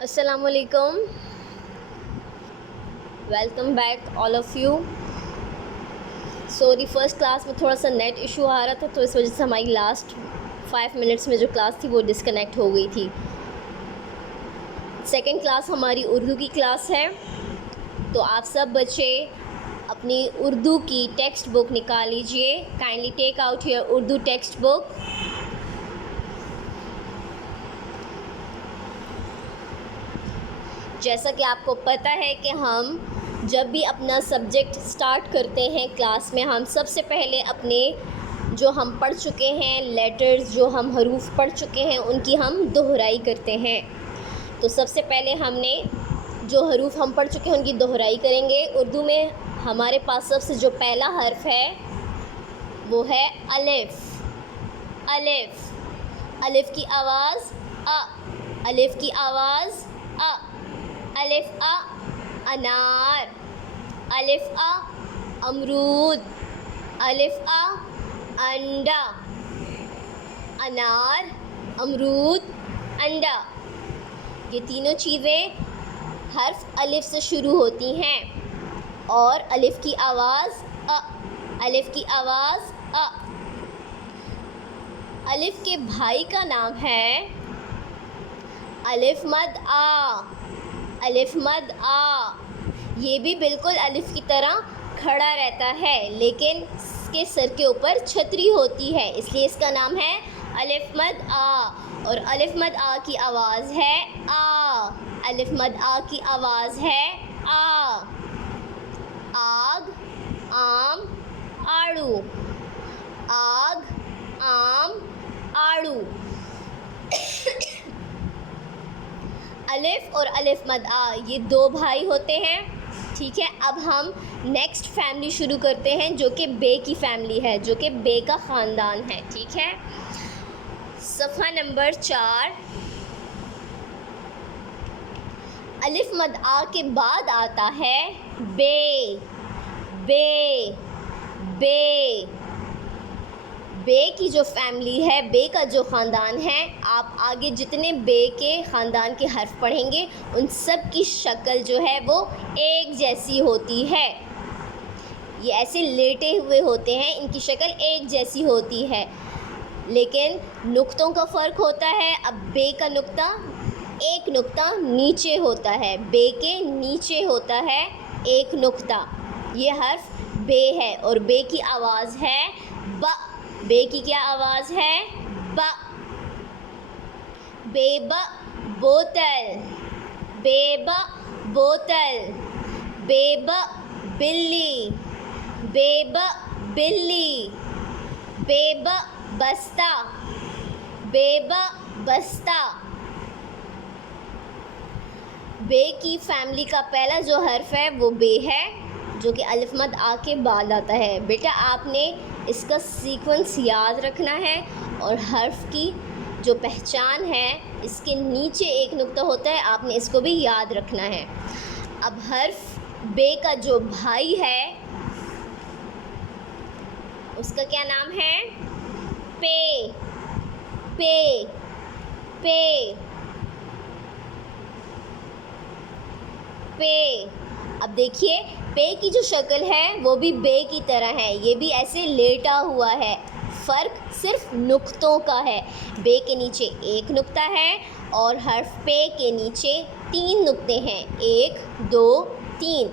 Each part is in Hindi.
Assalamualaikum. Welcome back all of you. Sorry first class में थोड़ा सा नेट इशू आ रहा था, तो इस वजह से हमारी लास्ट 5 मिनट्स में जो क्लास थी वो डिस्कनेक्ट हो गई थी। सेकंड क्लास हमारी उर्दू की क्लास है, तो आप सब बच्चे अपनी उर्दू की टेक्स्ट बुक निकाल लीजिए। Kindly take out your Urdu text book. जैसा कि आपको पता है कि हम जब भी अपना सब्जेक्ट स्टार्ट करते हैं क्लास में, हम सबसे पहले अपने जो हम पढ़ चुके हैं लेटर्स, जो हम हरूफ पढ़ चुके हैं, उनकी हम दोहराई करते हैं। तो सबसे पहले हमने जो हरूफ हम पढ़ चुके हैं उनकी दोहराई करेंगे। उर्दू में हमारे पास सबसे जो पहला हर्फ है वो है अलिफ। अलिफ अलिफ की आवाज़ अ, अलिफ की आवाज़ अ। अलिफ अ अनार, अलिफ अ अमरूद, अलिफ अ अंडा। अनार, अमरूद, अंडा, ये तीनों चीज़ें हर्फ अलिफ से शुरू होती हैं और अलिफ की आवाज़ अ, अलिफ की आवाज़ अ। अलिफ के भाई का नाम है अलिफ मद आ, अलिफ मद आ। ये भी बिल्कुल अलिफ की तरह खड़ा रहता है, लेकिन इसके सर के ऊपर छतरी होती है, इसलिए इसका नाम है अलिफ मद आ। और अलिफ मद आ की आवाज़ है आ। अलिफ मद आ की आवाज़ है आ। आग, आम, आड़ू, आग, आम, आड़ू। अलिफ और अलिफ मद आ ये दो भाई होते हैं, ठीक है। अब हम नेक्स्ट फैमिली शुरू करते हैं जो कि बे की फैमिली है, जो कि बे का ख़ानदान है, ठीक है। सफ़ा नंबर 4। अलिफ मद आ के बाद आता है बे। बे बे बे की जो फैमिली है, बे का जो ख़ानदान है, आप आगे जितने बे के ख़ानदान के हर्फ पढ़ेंगे उन सब की शक्ल जो है वो एक जैसी होती है। ये ऐसे लेटे हुए होते हैं, इनकी शक्ल एक जैसी होती है, लेकिन नुक्तों का फ़र्क होता है। अब बे का नुक्ता, एक नुक्ता नीचे होता है, बे के नीचे होता है एक नुक्ता। ये हर्फ बे है और बे की आवाज़ है ब। बे की क्या आवाज़ है? ब। बेब बोतल, बेब बोतल। बेब बिल्ली, बेब बिल्ली। बेब बस्ता, बेब बस्ता। बे की फैमिली का पहला जो हर्फ है वो बे है, जो कि अलिफ मद आ के बाद आता है। बेटा आपने इसका सीक्वेंस याद रखना है और हर्फ की जो पहचान है, इसके नीचे एक नुक्ता होता है, आपने इसको भी याद रखना है। अब हर्फ बे का जो भाई है उसका क्या नाम है? पे। पे पे पे। अब देखिए पे की जो शक्ल है वो भी बे की तरह है, ये भी ऐसे लेटा हुआ है, फ़र्क सिर्फ नुक्तों का है। बे के नीचे एक नुक्ता है और हर्फ पे के नीचे 3 नुक्ते हैं, 1 2 3,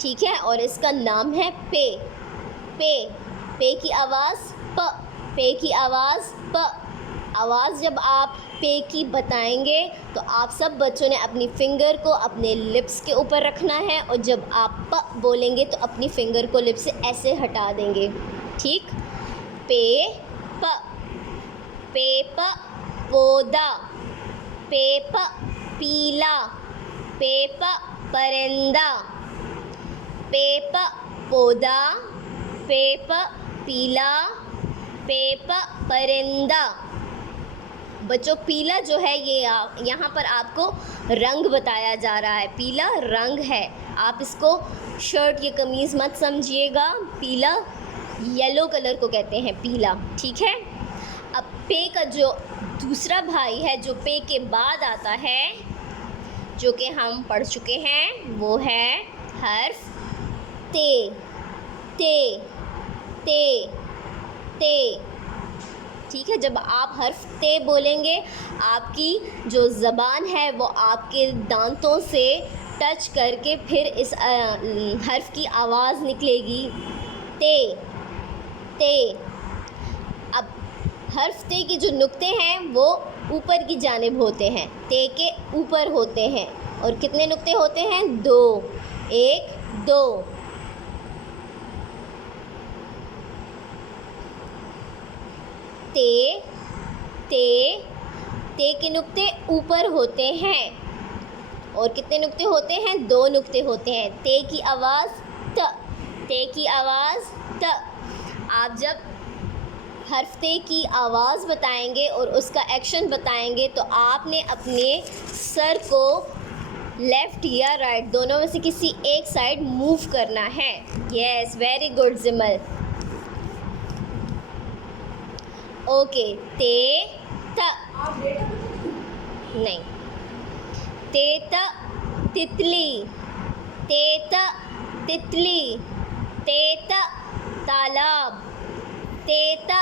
ठीक है। और इसका नाम है पे। पे पे की आवाज़ प, पे की आवाज़ प। आवाज़ जब आप पे की बताएंगे तो आप सब बच्चों ने अपनी फ़िंगर को अपने लिप्स के ऊपर रखना है, और जब आप प बोलेंगे तो अपनी फ़िंगर को लिप्स से ऐसे हटा देंगे, ठीक। पे प। पे प पौधा, पे प पीला, पे प परिंदा। पे प पौधा, पे प पीला, पे प परिंदा। बच्चों पीला जो है ये यहाँ पर आपको रंग बताया जा रहा है, पीला रंग है। आप इसको शर्ट या कमीज़ मत समझिएगा, पीला येलो कलर को कहते हैं पीला, ठीक है। अब पे का जो दूसरा भाई है जो पे के बाद आता है, जो कि हम पढ़ चुके हैं, वो है हर्फ ते। ते ते ते। ठीक है, जब आप हर्फ ते बोलेंगे, आपकी जो ज़बान है वो आपके दांतों से टच करके फिर इस हर्फ की आवाज़ निकलेगी, ते ते। अब हर्फ ते के जो नुक्ते हैं वो ऊपर की जानिब होते हैं, ते के ऊपर होते हैं। और कितने नुक्ते होते हैं? 2, 1, 2। ते ते ते के नुक्ते ऊपर होते हैं। और कितने नुक्ते होते हैं? 2 नुक्ते होते हैं। ते की आवाज़ त, ते की आवाज़ त। आप जब हर्फ ते की आवाज़ बताएंगे और उसका एक्शन बताएंगे तो आपने अपने सर को लेफ़्ट या राइट दोनों में से किसी एक साइड मूव करना है। यस, वेरी गुड जिमल। ओके, ते त। नहीं, ते त तितली, ते त तितली, ते त तालाब, ते त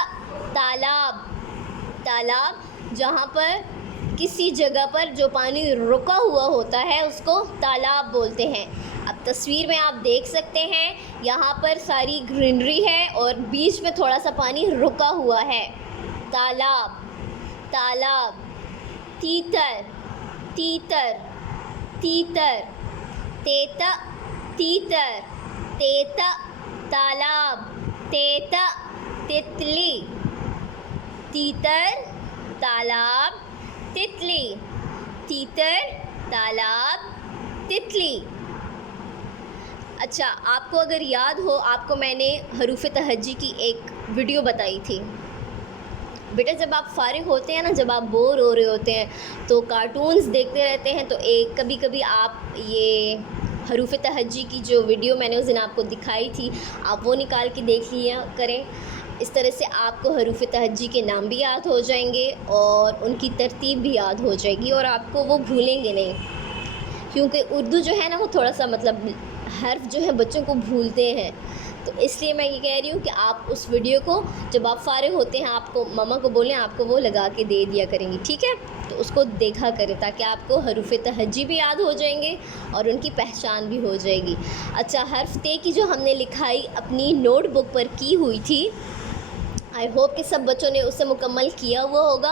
तालाब। तालाब जहाँ पर किसी जगह पर जो पानी रुका हुआ होता है उसको तालाब बोलते हैं। अब तस्वीर में आप देख सकते हैं, यहाँ पर सारी ग्रीनरी है और बीच में थोड़ा सा पानी रुका हुआ है। तालाब, तालाब। तीतर, तीतर, तीतर, तेता तीतर, तेता तालाब, तेता तितली। तीतर, तालाब, तितली, तीतर, तालाब, तितली। अच्छा, आपको अगर याद हो, आपको मैंने हरूफ तहज्जी की एक वीडियो बताई थी। बेटा जब आप फ़ारिग होते हैं ना, जब आप बोर हो रहे होते हैं तो कार्टून्स देखते रहते हैं, तो कभी कभी आप ये हरूफ तहज्जी की जो वीडियो मैंने उस दिन आपको दिखाई थी, आप वो निकाल के देख लिया करें। इस तरह से आपको हरूफ तहज्जी के नाम भी याद हो जाएंगे और उनकी तरतीब भी याद हो जाएगी और आपको वो भूलेंगे नहीं। क्योंकि उर्दू जो है ना, वो थोड़ा सा मतलब हर्फ जो है बच्चों को भूलते हैं, तो इसलिए मैं ये कह रही हूँ कि आप उस वीडियो को जब आप फ़ारिग होते हैं, आपको मम्मा को बोलें, आपको वो लगा के दे दिया करेंगी, ठीक है? तो उसको देखा करें ताकि आपको हरूफ तहज्जी भी याद हो जाएंगे और उनकी पहचान भी हो जाएगी। अच्छा, हर्फ ते की जो हमने लिखाई अपनी नोटबुक पर की हुई थी, आई होप कि सब बच्चों ने उसे मुकम्मल किया हुआ होगा।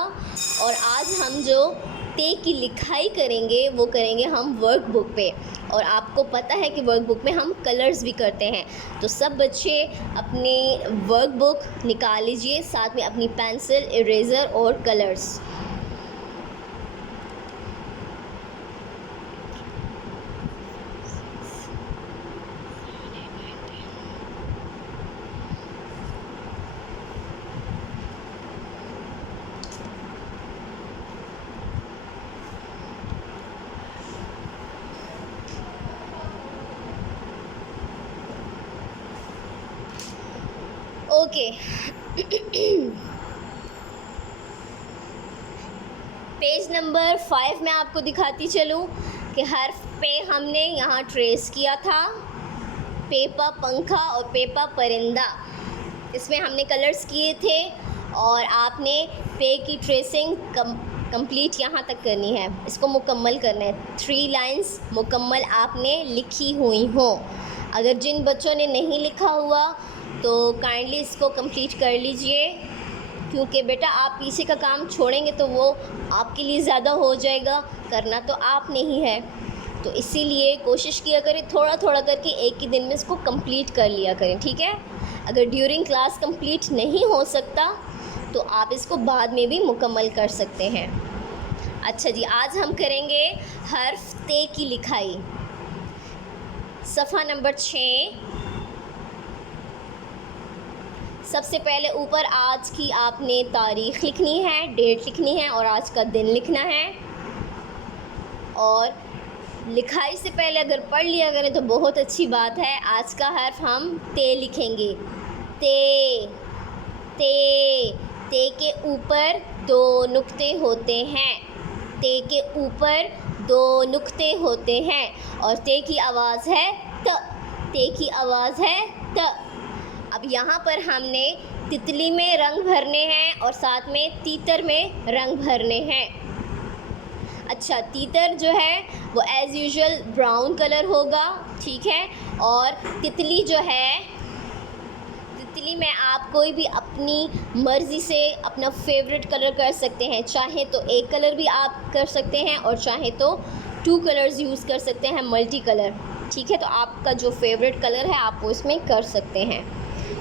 और आज हम जो ते की लिखाई करेंगे वो करेंगे हम वर्कबुक पे। और आपको पता है कि वर्कबुक में हम कलर्स भी करते हैं, तो सब बच्चे अपनी वर्कबुक निकाल लीजिए, साथ में अपनी पेंसिल, इरेज़र और कलर्स। ओके पेज नंबर 5 में आपको दिखाती चलूँ कि हर्फ पे हमने यहाँ ट्रेस किया था, पेपा पंखा और पेपा परिंदा, इसमें हमने कलर्स किए थे। और आपने पे की ट्रेसिंग कंप्लीट यहाँ तक करनी है, इसको मुकम्मल करना है। 3 लाइंस मुकम्मल आपने लिखी हुई हो। अगर जिन बच्चों ने नहीं लिखा हुआ तो काइंडली इसको कंप्लीट कर लीजिए, क्योंकि बेटा आप पीछे का काम छोड़ेंगे तो वो आपके लिए ज़्यादा हो जाएगा, करना तो आपने ही है। तो इसीलिए कोशिश किया करें थोड़ा थोड़ा करके एक ही दिन में इसको कंप्लीट कर लिया करें, ठीक है? अगर ड्यूरिंग क्लास कंप्लीट नहीं हो सकता तो आप इसको बाद में भी मुकम्मल कर सकते हैं। अच्छा जी, आज हम करेंगे हर्फ ते की लिखाई, सफ़ा नंबर 6। सबसे पहले ऊपर आज की आपने तारीख़ लिखनी है, डेट लिखनी है और आज का दिन लिखना है। और लिखाई से पहले अगर पढ़ लिया करें तो बहुत अच्छी बात है। आज का हर्फ हम ते लिखेंगे, ते ते ते के ऊपर दो नुक्ते होते हैं। ते के ऊपर दो नुक्ते होते हैं और ते की आवाज़ है त। ते की आवाज़ है त। अब यहाँ पर हमने तितली में रंग भरने हैं और साथ में तीतर में रंग भरने हैं। अच्छा, तीतर जो है वो एज़ यूजुअल ब्राउन कलर होगा, ठीक है। और तितली जो है, तितली में आप कोई भी अपनी मर्ज़ी से अपना फेवरेट कलर कर सकते हैं। चाहे तो एक कलर भी आप कर सकते हैं और चाहे तो 2 कलर्स यूज़ कर सकते हैं, मल्टी कलर, ठीक है। तो आपका जो फेवरेट कलर है आप वो इसमें कर सकते हैं।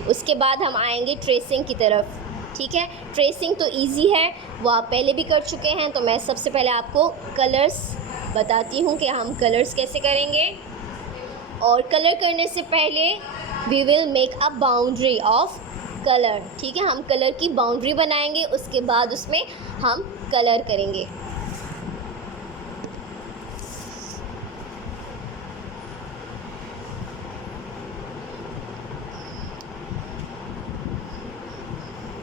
उसके बाद हम आएंगे ट्रेसिंग की तरफ, ठीक है। ट्रेसिंग तो इजी है, वो आप पहले भी कर चुके हैं। तो मैं सबसे पहले आपको कलर्स बताती हूँ कि हम कलर्स कैसे करेंगे। और कलर करने से पहले we will make a boundary of colour, ठीक है। हम कलर की बाउंड्री बनाएंगे, उसके बाद उसमें हम कलर करेंगे।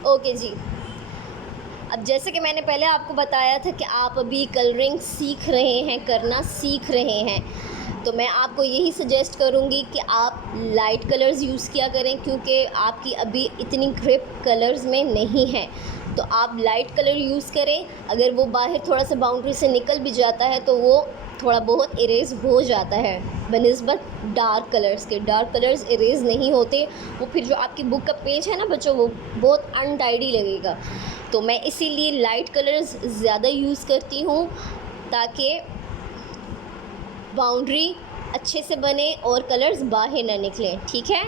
ओके जी। अब जैसे कि मैंने पहले आपको बताया था कि आप अभी कलरिंग सीख रहे हैं, करना सीख रहे हैं, तो मैं आपको यही सजेस्ट करूँगी कि आप लाइट कलर्स यूज़ किया करें, क्योंकि आपकी अभी इतनी ग्रिप कलर्स में नहीं है। तो आप लाइट कलर यूज़ करें। अगर वो बाहर थोड़ा सा बाउंड्री से निकल भी जाता है तो वो थोड़ा बहुत इरेज़ हो जाता है बनिस्बत डार्क कलर्स के। डार्क कलर्स इरेज़ नहीं होते, वो फिर जो आपकी बुक का पेज है ना बच्चों, वो बहुत अनटाइडी लगेगा। तो मैं इसीलिए लाइट कलर्स ज़्यादा यूज़ करती हूँ ताकि बाउंड्री अच्छे से बने और कलर्स बाहर ना निकलें, ठीक है।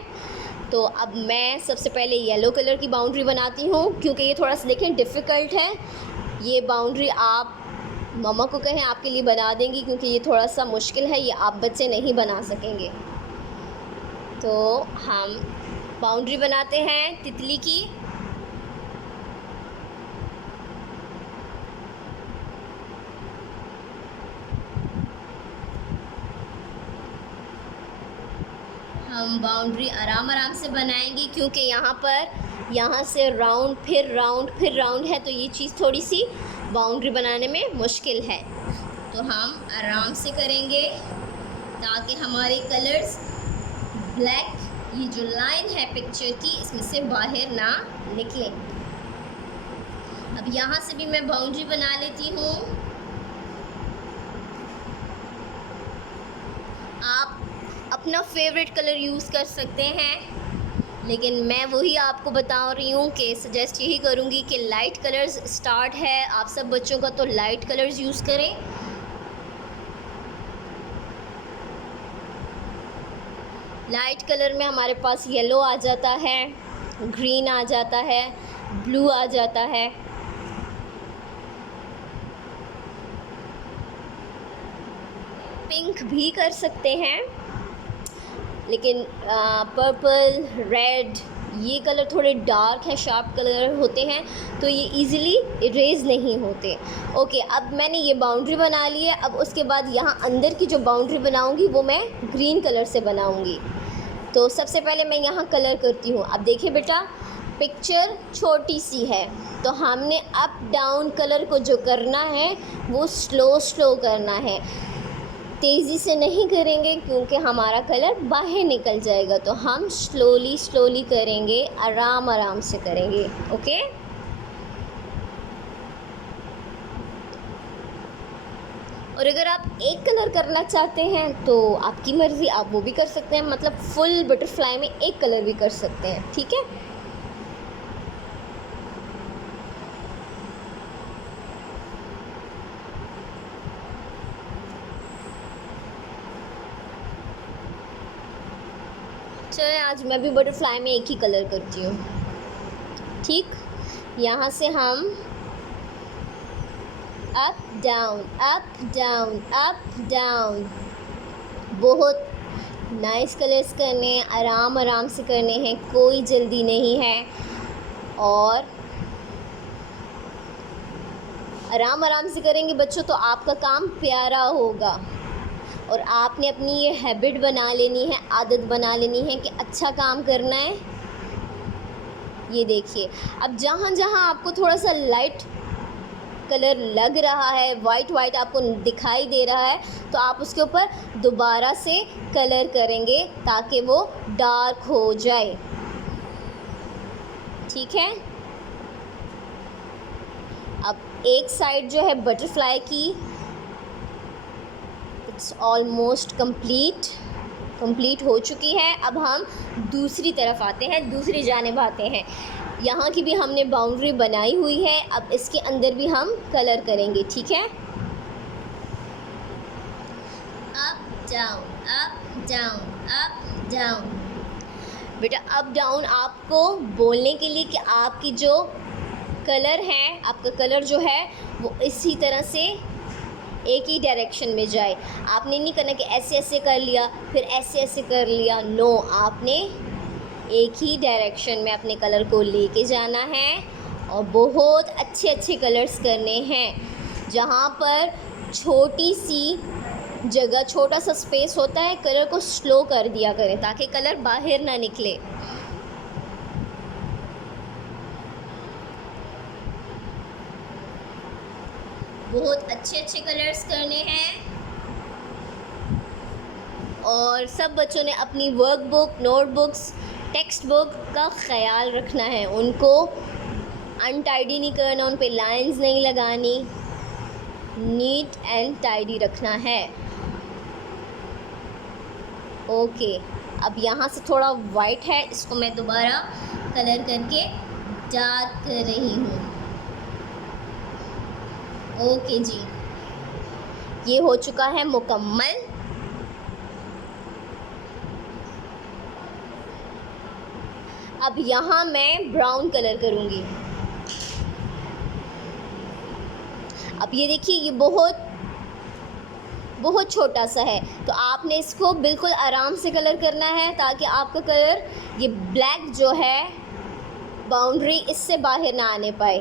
तो अब मैं सबसे पहले येलो कलर की बाउंड्री बनाती हूँ, क्योंकि ये थोड़ा सा देखें डिफ़िकल्ट है। ये बाउंड्री आप मम्मा को कहें आपके लिए बना देंगी, क्योंकि ये थोड़ा सा मुश्किल है, ये आप बच्चे नहीं बना सकेंगे। तो हम बाउंड्री बनाते हैं तितली की। हम बाउंड्री आराम आराम से बनाएंगे, क्योंकि यहाँ से राउंड फिर राउंड फिर राउंड है, तो ये चीज़ थोड़ी सी बाउंड्री बनाने में मुश्किल है। तो हम आराम से करेंगे ताकि हमारे कलर्स ब्लैक, ये जो लाइन है पिक्चर की, इसमें से बाहर ना निकलें। अब यहाँ से भी मैं बाउंड्री बना लेती हूँ। आप अपना फेवरेट कलर यूज़ कर सकते हैं, लेकिन मैं वही आपको बता रही हूँ कि सजेस्ट यही करूँगी कि लाइट कलर्स स्टार्ट है आप सब बच्चों का, तो लाइट कलर्स यूज़ करें। लाइट कलर में हमारे पास येलो आ जाता है, ग्रीन आ जाता है, ब्लू आ जाता है। पिंक भी कर सकते हैं, लेकिन पर्पल, रेड, ये कलर थोड़े डार्क है, शार्प कलर होते हैं, तो ये इजीली इरेज नहीं होते। ओके, अब मैंने ये बाउंड्री बना ली है। अब उसके बाद यहाँ अंदर की जो बाउंड्री बनाऊँगी वो मैं ग्रीन कलर से बनाऊँगी। तो सबसे पहले मैं यहाँ कलर करती हूँ। अब देखिए बेटा, पिक्चर छोटी सी है, तो हमने अप डाउन कलर को जो करना है वो स्लो स्लो करना है, तेज़ी से नहीं करेंगे, क्योंकि हमारा कलर बाहर निकल जाएगा। तो हम स्लोली स्लोली करेंगे, आराम आराम से करेंगे। ओके, और अगर आप एक कलर करना चाहते हैं तो आपकी मर्ज़ी, आप वो भी कर सकते हैं, मतलब फुल बटरफ्लाई में एक कलर भी कर सकते हैं, ठीक है। चलिए, आज मैं भी बटरफ्लाई में एक ही कलर करती हूँ, ठीक। यहाँ से हम up down up down up down, बहुत नाइस कलर्स करने हैं, आराम आराम से करने हैं, कोई जल्दी नहीं है, और आराम आराम से करेंगे बच्चों तो आपका काम प्यारा होगा। और आपने अपनी ये हैबिट बना लेनी है, आदत बना लेनी है कि अच्छा काम करना है, ये देखिए, अब जहाँ जहाँ आपको थोड़ा सा लाइट कलर लग रहा है, वाइट वाइट आपको दिखाई दे रहा है, तो आप उसके ऊपर दोबारा से कलर करेंगे ताकि वो डार्क हो जाए। ठीक है, अब एक साइड जो है बटरफ्लाई की इट्स ऑलमोस्ट कंप्लीट हो चुकी है। अब हम दूसरी तरफ आते हैं, दूसरी जानिब आते हैं। यहाँ की भी हमने बाउंड्री बनाई हुई है, अब इसके अंदर भी हम कलर करेंगे। ठीक है, up down up down up down. बेटा अप डाउन आपको बोलने के लिए कि आपकी जो कलर है, आपका कलर जो है वो इसी तरह से एक ही डायरेक्शन में जाए। आपने नहीं करना कि ऐसे ऐसे कर लिया फिर ऐसे ऐसे कर लिया, नो, आपने एक ही डायरेक्शन में अपने कलर को लेके जाना है और बहुत अच्छे अच्छे कलर्स करने हैं। जहाँ पर छोटी सी जगह, छोटा सा स्पेस होता है, कलर को स्लो कर दिया करें ताकि कलर बाहर ना निकले। बहुत अच्छे अच्छे कलर्स करने हैं और सब बच्चों ने अपनी वर्कबुक, नोटबुक्स, टेक्स्ट बुक का ख्याल रखना है। उनको अनटाइडी नहीं करना, उन पे लाइंस नहीं लगानी, नीट एंड टाइडी रखना है। ओके, अब यहाँ से थोड़ा वाइट है, इसको मैं दोबारा कलर करके डार्क कर रही हूँ। ओके जी, ये हो चुका है मुकम्मल। अब यहाँ मैं ब्राउन कलर करूँगी। अब ये देखिए, ये बहुत बहुत छोटा सा है, तो आपने इसको बिल्कुल आराम से कलर करना है ताकि आपका कलर, ये ब्लैक जो है बाउंड्री, इससे बाहर ना आने पाए।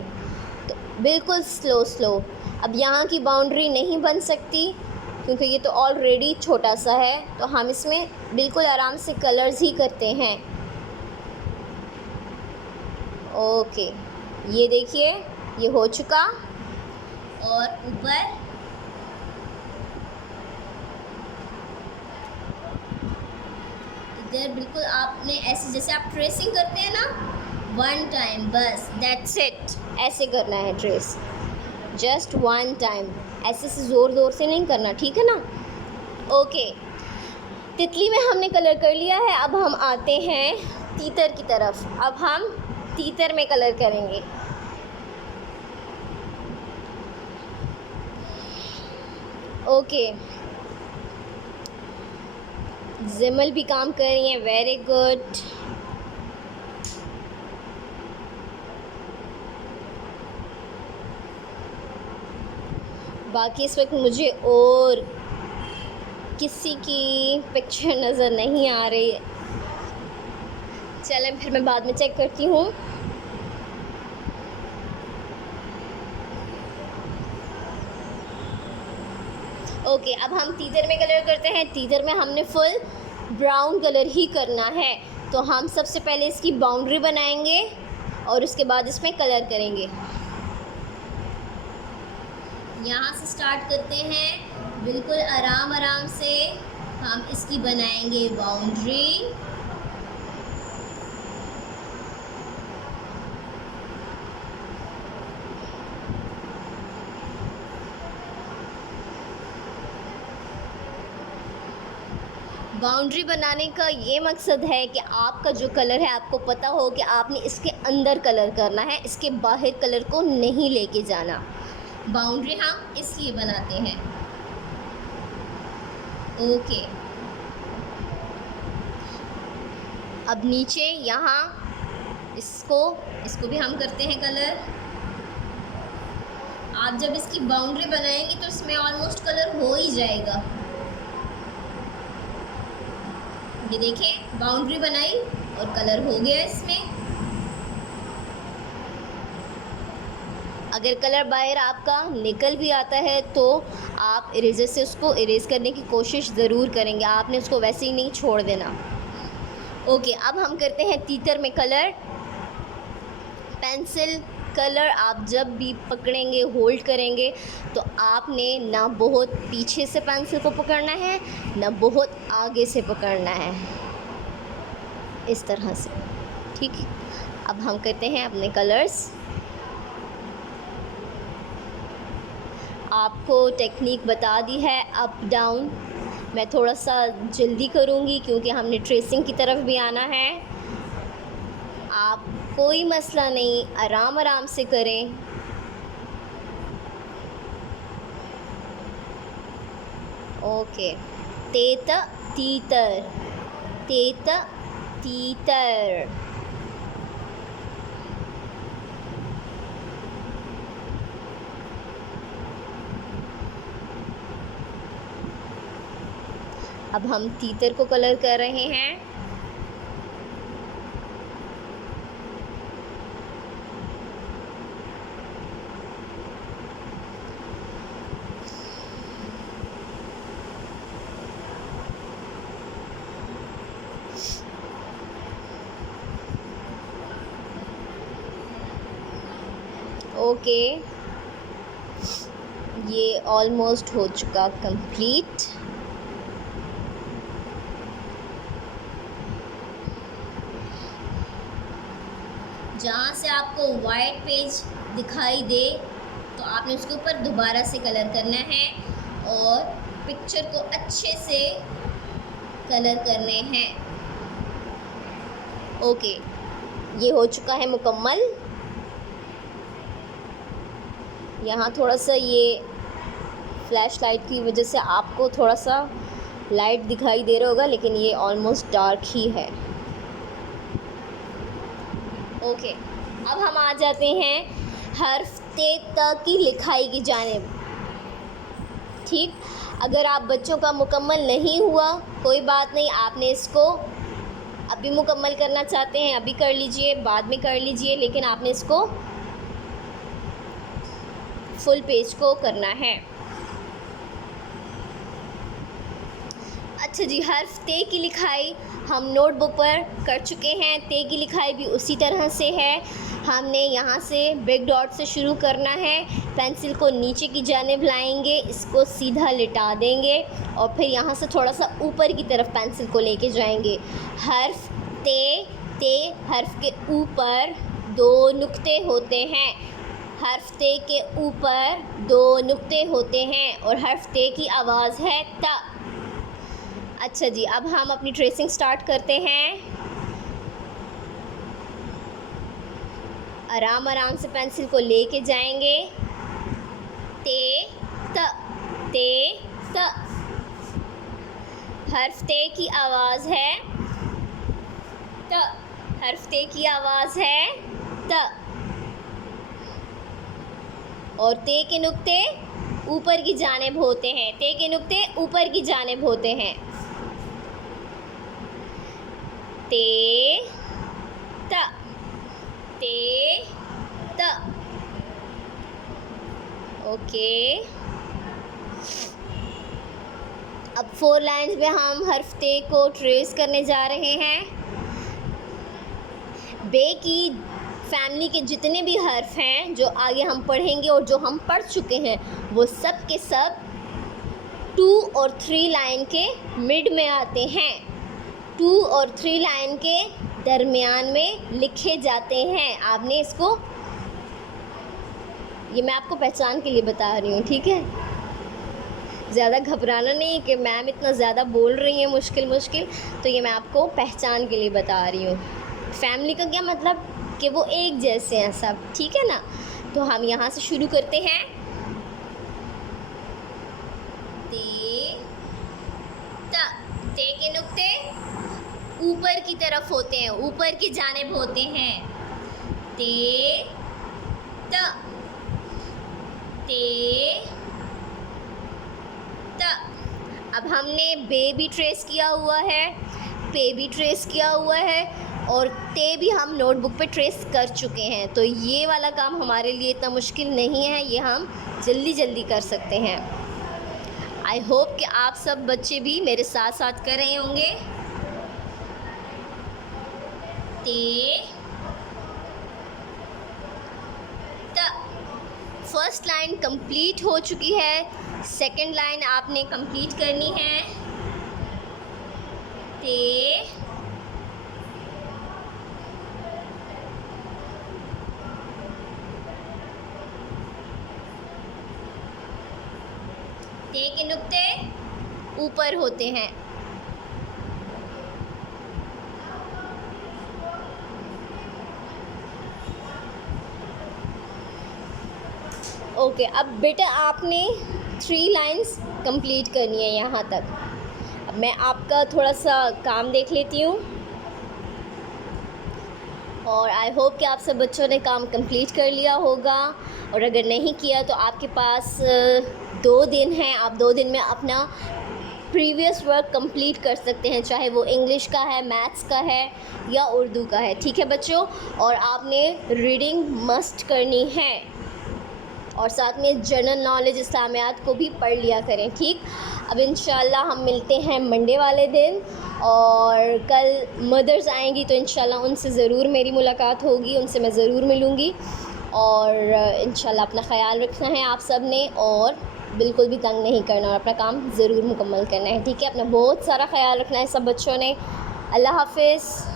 तो बिल्कुल स्लो। अब यहाँ की बाउंड्री नहीं बन सकती क्योंकि ये तो ऑलरेडी छोटा सा है, तो हम इसमें बिल्कुल आराम से कलर्स ही करते हैं। ओके, ये देखिए, ये हो चुका। और ऊपर इधर बिल्कुल आपने ऐसे, जैसे आप ट्रेसिंग करते हैं ना, 1 टाइम बस, दैट्स इट, ऐसे करना है ट्रेस, जस्ट 1 टाइम, ऐसे से ज़ोर से नहीं करना, ठीक है ना। ओके, तितली में हमने कलर कर लिया है। अब हम आते हैं तीतर की तरफ। अब हम तीतर में कलर करेंगे। ओके, जिमल भी काम कर रही हैं, वेरी गुड। बाकी इस वक्त मुझे और किसी की पिक्चर नज़र नहीं आ रही। चलें, फिर मैं बाद में चेक करती हूँ। ओके, अब हम तीतर में कलर करते हैं। तीतर में हमने फुल ब्राउन कलर ही करना है, तो हम सबसे पहले इसकी बाउंड्री बनाएंगे और उसके बाद इसमें कलर करेंगे। यहाँ से स्टार्ट करते हैं, बिल्कुल आराम से हम इसकी बनाएंगे बाउंड्री। बाउंड्री बनाने का ये मकसद है कि आपका जो कलर है, आपको पता हो कि आपने इसके अंदर कलर करना है, इसके बाहर कलर को नहीं लेके जाना। बाउंड्री हम इसलिए बनाते हैं। ओके, अब नीचे यहाँ इसको भी हम करते हैं कलर। आप जब इसकी बाउंड्री बनाएंगे तो इसमें ऑलमोस्ट कलर हो ही जाएगा। ये देखें, बाउंड्री बनाई और कलर हो गया इसमें। अगर कलर बाहर आपका निकल भी आता है तो आप इरेजर से उसको इरेज करने की कोशिश ज़रूर करेंगे, आपने उसको वैसे ही नहीं छोड़ देना। ओके, अब हम करते हैं तीतर में कलर। पेंसिल कलर आप जब भी पकड़ेंगे, होल्ड करेंगे, तो आपने ना बहुत पीछे से पेंसिल को पकड़ना है, ना बहुत आगे से पकड़ना है, इस तरह से। ठीक है, अब हम करते हैं अपने कलर्स। आपको टेक्निक बता दी है अप डाउन। मैं थोड़ा सा जल्दी करूँगी क्योंकि हमने ट्रेसिंग की तरफ भी आना है। आप कोई मसला नहीं, आराम आराम से करें। ओके, तेत तीतर, तेत तीतर। अब हम तीतर को कलर कर रहे हैं। ओके, ये ऑलमोस्ट हो चुका कंप्लीट। जहाँ से आपको वाइट पेज दिखाई दे तो आपने उसके ऊपर दोबारा से कलर करना है और पिक्चर को अच्छे से कलर करने हैं। ओके, ये हो चुका है मुकम्मल। यहाँ थोड़ा सा ये फ्लैश लाइट की वजह से आपको थोड़ा सा लाइट दिखाई दे रहा होगा, लेकिन ये ऑलमोस्ट डार्क ही है। ओके, अब हम आ जाते हैं हर्फ ते त की लिखाई की जानिब। ठीक, अगर आप बच्चों का मुकम्मल नहीं हुआ कोई बात नहीं, आपने इसको अभी मुकम्मल करना चाहते हैं अभी कर लीजिए, बाद में कर लीजिए, लेकिन आपने इसको फुल पेज को करना है। अच्छा जी, हर्फ ते की लिखाई हम नोटबुक पर कर चुके हैं। ते की लिखाई भी उसी तरह से है। हमने यहाँ से बिग डॉट से शुरू करना है, पेंसिल को नीचे की जानिब लाएंगे, इसको सीधा लिटा देंगे और फिर यहाँ से थोड़ा सा ऊपर की तरफ पेंसिल को लेके जाएंगे। हर्फ ते, ते हर्फ के ऊपर 2 नुक्ते होते हैं, हर्फ ते के ऊपर 2 नुक्ते होते हैं और हर्फ ते की आवाज़ है त। अच्छा जी, अब हम अपनी ट्रेसिंग स्टार्ट करते हैं। आराम आराम से पेंसिल को लेके जाएंगे। ते त, ते त। हर्फ ते की आवाज़ है त, हर्फ ते की आवाज़ है त। और ते के नुक्ते ऊपर की जानिब होते हैं, ते के नुक्ते ऊपर की जानिब होते हैं। ते त, ते त। ओके, अब 4 लाइन्स में हम हर्फ ते को ट्रेस करने जा रहे हैं। बे की फैमिली के जितने भी हर्फ हैं जो आगे हम पढ़ेंगे और जो हम पढ़ चुके हैं, वो सब के सब 2 और 3 लाइन के मिड में आते हैं, 2 और 3 लाइन के दरमियान में लिखे जाते हैं। आपने इसको, ये मैं आपको पहचान के लिए बता रही हूँ, ठीक है। ज़्यादा घबराना नहीं कि मैम इतना ज़्यादा बोल रही हैं मुश्किल, तो ये मैं आपको पहचान के लिए बता रही हूँ। फैमिली का क्या मतलब कि वो एक जैसे हैं सब, ठीक है ना। तो हम यहाँ से शुरू करते हैं। ते त, ते के नुक्ते ऊपर की तरफ होते हैं, ऊपर की जानिब होते हैं। ते त, ते त। अब हमने बे भी ट्रेस किया हुआ है, पे भी ट्रेस किया हुआ है और ते भी हम नोटबुक पे ट्रेस कर चुके हैं। तो ये वाला काम हमारे लिए इतना मुश्किल नहीं है, ये हम जल्दी कर सकते हैं। आई होप कि आप सब बच्चे भी मेरे साथ साथ कर रहे होंगे। ते फर्स्ट लाइन कंप्लीट हो चुकी है, सेकंड लाइन आपने कंप्लीट करनी है। ते के नुक्ते ऊपर होते हैं। ओके, अब बेटा आपने 3 लाइंस कंप्लीट करनी है यहाँ तक। अब मैं आपका थोड़ा सा काम देख लेती हूँ और आई होप कि आप सब बच्चों ने काम कंप्लीट कर लिया होगा, और अगर नहीं किया तो आपके पास 2 दिन हैं। आप 2 दिन में अपना प्रीवियस वर्क कंप्लीट कर सकते हैं, चाहे वो इंग्लिश का है, मैथ्स का है या उर्दू का है। ठीक है बच्चों, और आपने रीडिंग मस्ट करनी है और साथ में जनरल नॉलेज इस्लामियात को भी पढ़ लिया करें। ठीक, अब इंशाल्लाह हम मिलते हैं मंडे वाले दिन, और कल मदर्स आएंगी तो इंशाल्लाह उनसे ज़रूर मेरी मुलाकात होगी, उनसे मैं ज़रूर मिलूँगी। और इंशाल्लाह अपना ख़याल रखना है आप सब ने, और बिल्कुल भी तंग नहीं करना, और अपना काम ज़रूर मुकम्मल करना है। ठीक है, अपना बहुत सारा ख़याल रखना है सब बच्चों ने। अल्लाह हाफ़िज़।